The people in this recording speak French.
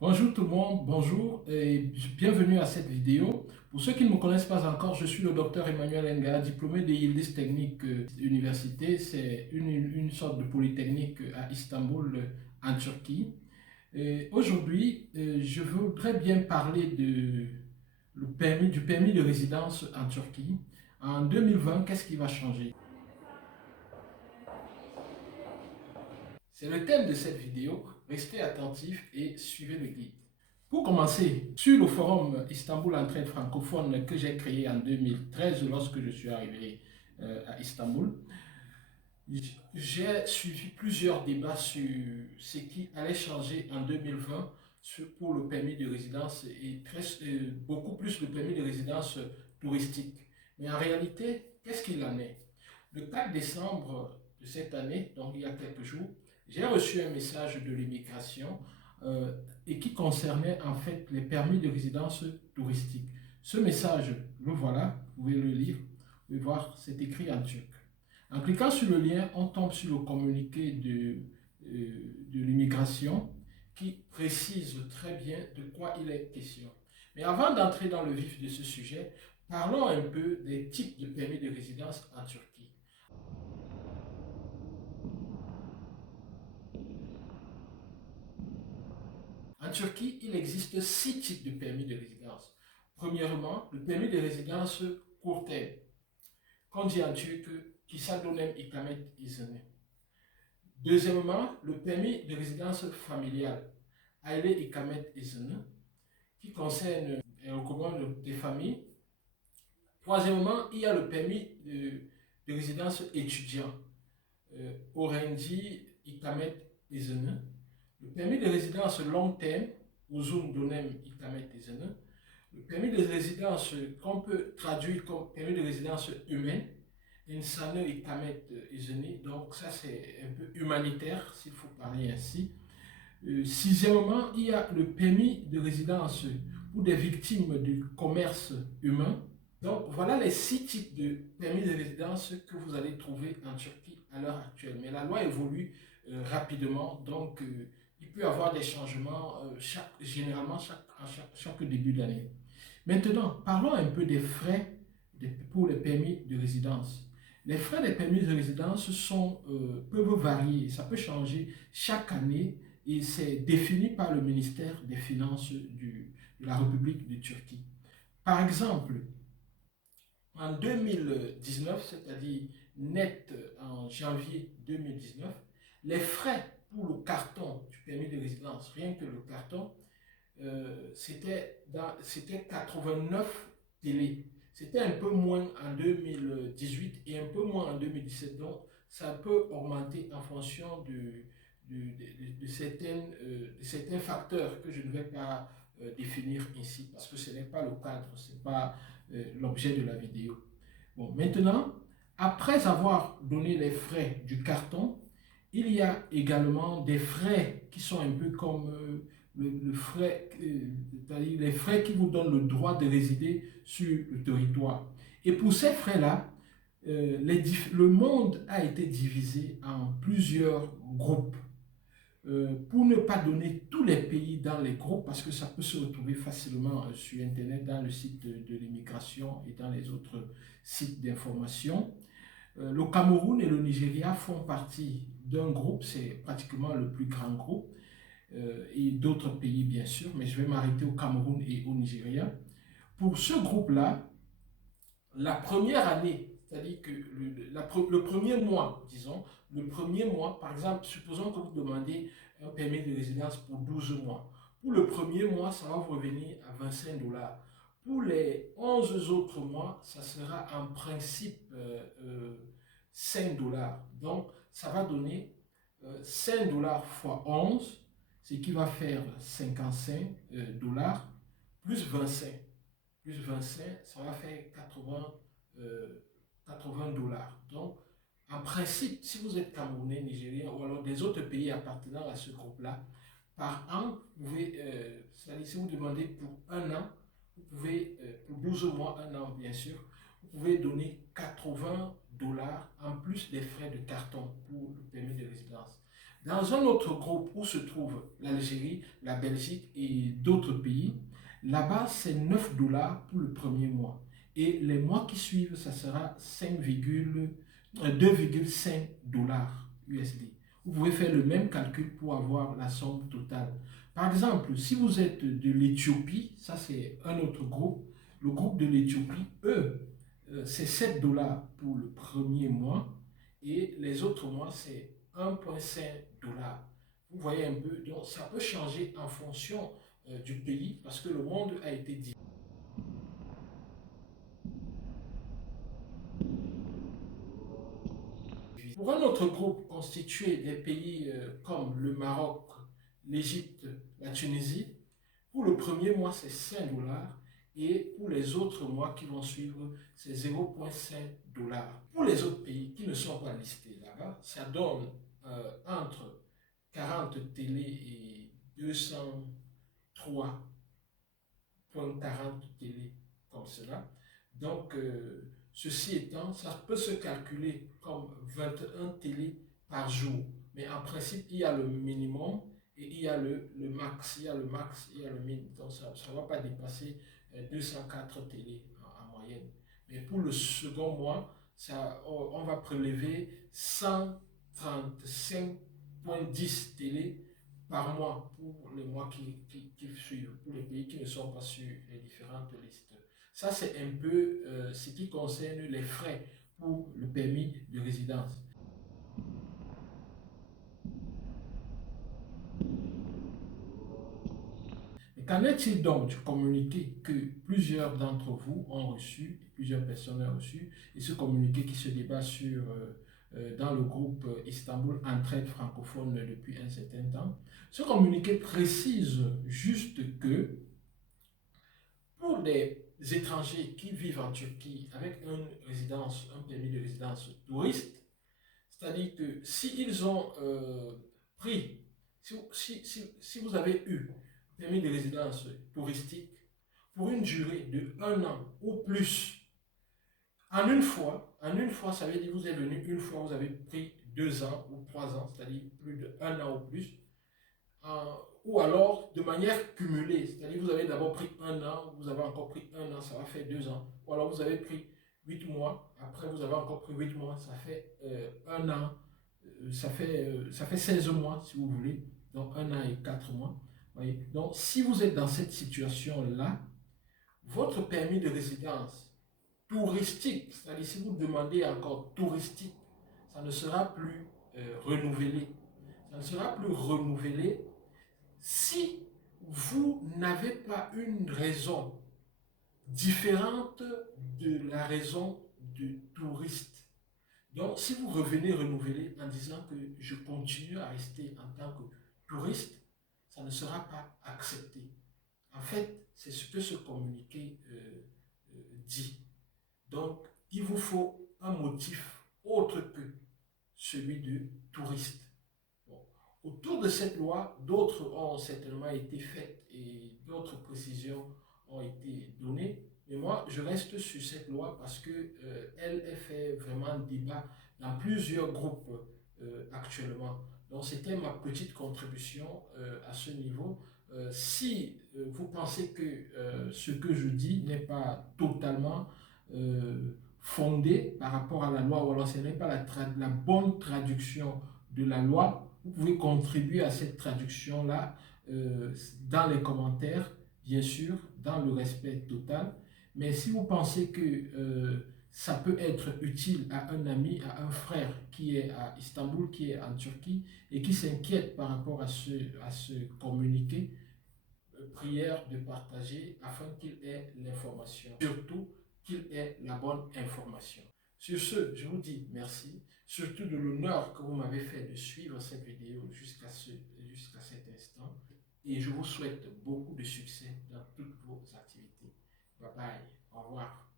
Bonjour tout le monde, bonjour et bienvenue à cette vidéo. Pour ceux qui ne me connaissent pas encore, je suis le docteur Emmanuel Nga, diplômé de Yıldız Technique Université. C'est une sorte de polytechnique à Istanbul, en Turquie. Aujourd'hui, je voudrais bien parler du permis de résidence en Turquie. En 2020, qu'est-ce qui va changer? C'est le thème de cette vidéo. Restez attentifs et suivez le guide. Pour commencer, sur le forum Istanbul Entraide francophone que j'ai créé en 2013 lorsque je suis arrivé à Istanbul, j'ai suivi plusieurs débats sur ce qui allait changer en 2020 pour le permis de résidence et beaucoup plus le permis de résidence touristique. Mais en réalité, qu'est-ce qu'il en est? Le 4 décembre de cette année, donc il y a quelques jours, j'ai reçu un message de l'immigration euh, et qui concernait en fait les permis de résidence touristique. Ce message, le voilà, vous pouvez le lire, vous pouvez voir, c'est écrit en turc. En cliquant sur le lien, on tombe sur le communiqué de l'immigration qui précise très bien de quoi il est question. Mais avant d'entrer dans le vif de ce sujet, parlons un peu des types de permis de résidence en Turquie. En Turquie, il existe 6 types de permis de résidence. Premièrement, le permis de résidence court terme, qu'on dit en turc Kısa dönem ikamet izni. Deuxièmement, le permis de résidence familiale, Aile ikamet izni, qui concerne et recommande des familles. Troisièmement, il y a le permis de résidence étudiant, Öğrenci ikamet izni. Le permis de résidence long terme, uzun dönem ikamet izni. Le permis de résidence qu'on peut traduire comme permis de résidence humaine, insanı ikamet izni. Donc ça c'est un peu humanitaire s'il faut parler ainsi. Sixièmement, il y a le permis de résidence pour des victimes du commerce humain. Donc voilà les 6 types de permis de résidence que vous allez trouver en Turquie à l'heure actuelle. Mais la loi évolue rapidement, donc il peut y avoir des changements généralement chaque début d'année. Maintenant, parlons un peu des frais pour les permis de résidence. Les frais des permis de résidence peuvent varier, ça peut changer chaque année et c'est défini par le ministère des Finances de la République de Turquie. Par exemple, en 2019, c'est-à-dire net en janvier 2019, les frais pour le carton du permis de résidence, rien que le carton, c'était 89 télé. C'était un peu moins en 2018 et un peu moins en 2017. Donc, ça peut augmenter en fonction de certains facteurs que je ne vais pas définir ici parce que ce n'est pas le cadre, ce n'est pas l'objet de la vidéo. Bon, maintenant, après avoir donné les frais du carton, il y a également des frais qui sont un peu comme le frais, c'est-à-dire les frais qui vous donnent le droit de résider sur le territoire. Et pour ces frais-là, le monde a été divisé en plusieurs groupes pour ne pas donner tous les pays dans les groupes, parce que ça peut se retrouver facilement sur Internet, dans le site de l'immigration et dans les autres sites d'information. Le Cameroun et le Nigeria font partie d'un groupe, c'est pratiquement le plus grand groupe, et d'autres pays bien sûr, mais je vais m'arrêter au Cameroun et au Nigeria. Pour ce groupe-là, la première année, c'est-à-dire que le premier mois, disons, le premier mois, par exemple, supposons que vous demandez un permis de résidence pour 12 mois. Pour le premier mois, ça va vous revenir à 25 dollars. Pour les 11 autres mois, ça sera en principe 5 dollars. Donc, ça va donner 5 dollars fois 11, ce qui va faire 55 dollars, plus 25 ça va faire 80 dollars. Donc, en principe, si vous êtes Camerounais, Nigérien ou alors des autres pays appartenant à ce groupe-là, par an, vous pouvez, c'est-à-dire si vous demandez pour un an, vous pouvez, pour 12 mois, un an bien sûr, vous pouvez donner 80 dollars en plus des frais de carton pour le permis de résidence. Dans un autre groupe où se trouvent l'Algérie, la Belgique et d'autres pays, là-bas, c'est 9 dollars pour le premier mois. Et les mois qui suivent, ça sera 2,5 dollars USD. Vous pouvez faire le même calcul pour avoir la somme totale. Par exemple, si vous êtes de l'Éthiopie, ça c'est un autre groupe, le groupe de l'Éthiopie, c'est 7 dollars pour le premier mois et les autres mois, c'est 1,5 dollars. Vous voyez un peu, donc ça peut changer en fonction du pays parce que le monde a été divisé. Pour un autre groupe constitué des pays comme le Maroc, l'Égypte, la Tunisie, pour le premier mois, c'est 5 dollars et pour les autres mois qui vont suivre, c'est 0,5 dollars. Pour les autres pays qui ne sont pas listés là-bas, ça donne entre 40 télé et 203,40 télé comme cela. Donc, ceci étant, ça peut se calculer comme 21 télé par jour. Mais en principe, il y a le minimum et il y a le max. Il y a le max, il y a le minimum. Donc, ça ne va pas dépasser 204 télé en moyenne. Mais pour le second mois, on va prélever 135,10 télé par mois pour les mois qui suivent, pour les pays qui ne sont pas sur les différentes listes. Ça, c'est un peu ce qui concerne les frais pour le permis de résidence. Mais qu'en est-il donc du communiqué que plusieurs d'entre vous ont reçu, plusieurs personnes ont reçu, et ce communiqué qui se débat dans le groupe Istanbul Entraide francophone depuis un certain temps? Ce communiqué précise juste que pour des étrangers qui vivent en Turquie avec un permis de résidence touriste, c'est-à-dire que s'ils ont pris, si vous avez eu un permis de résidence touristique pour une durée de 1 an ou plus, en une fois, ça veut dire que vous êtes venu une fois, vous avez pris 2 ans ou 3 ans, c'est-à-dire plus de 1 an ou plus, ou alors de manière cumulée, c'est-à-dire vous avez d'abord pris 1 an, vous avez encore pris 1 an, ça va faire 2 ans, ou alors vous avez pris 8 mois, après vous avez encore pris 8 mois, ça fait 1 an, ça fait 16 mois si vous voulez, donc 1 an et 4 mois. Voyez. Donc si vous êtes dans cette situation-là, votre permis de résidence touristique, c'est-à-dire si vous demandez encore touristique, ça ne sera plus renouvelé. Ça ne sera plus renouvelé si vous n'avez pas une raison différente de la raison de touriste. Donc, si vous revenez renouveler en disant que je continue à rester en tant que touriste, ça ne sera pas accepté. En fait, c'est ce que ce communiqué dit. Donc, il vous faut un motif autre que celui de touriste. Autour de cette loi, d'autres ont certainement été faites et d'autres précisions ont été données. Mais moi, je reste sur cette loi parce qu'elle fait vraiment débat dans plusieurs groupes actuellement. Donc, c'était ma petite contribution à ce niveau. Si vous pensez que ce que je dis n'est pas totalement fondé par rapport à la loi, ou alors ce n'est pas la bonne traduction de la loi, vous pouvez contribuer à cette traduction-là dans les commentaires, bien sûr, dans le respect total. Mais si vous pensez que ça peut être utile à un ami, à un frère qui est à Istanbul, qui est en Turquie, et qui s'inquiète par rapport à ce communiqué, prière de partager afin qu'il ait l'information. Surtout qu'il ait la bonne information. Sur ce, je vous dis merci, surtout de l'honneur que vous m'avez fait de suivre cette vidéo jusqu'à cet instant. Et je vous souhaite beaucoup de succès dans toutes vos activités. Bye bye, au revoir.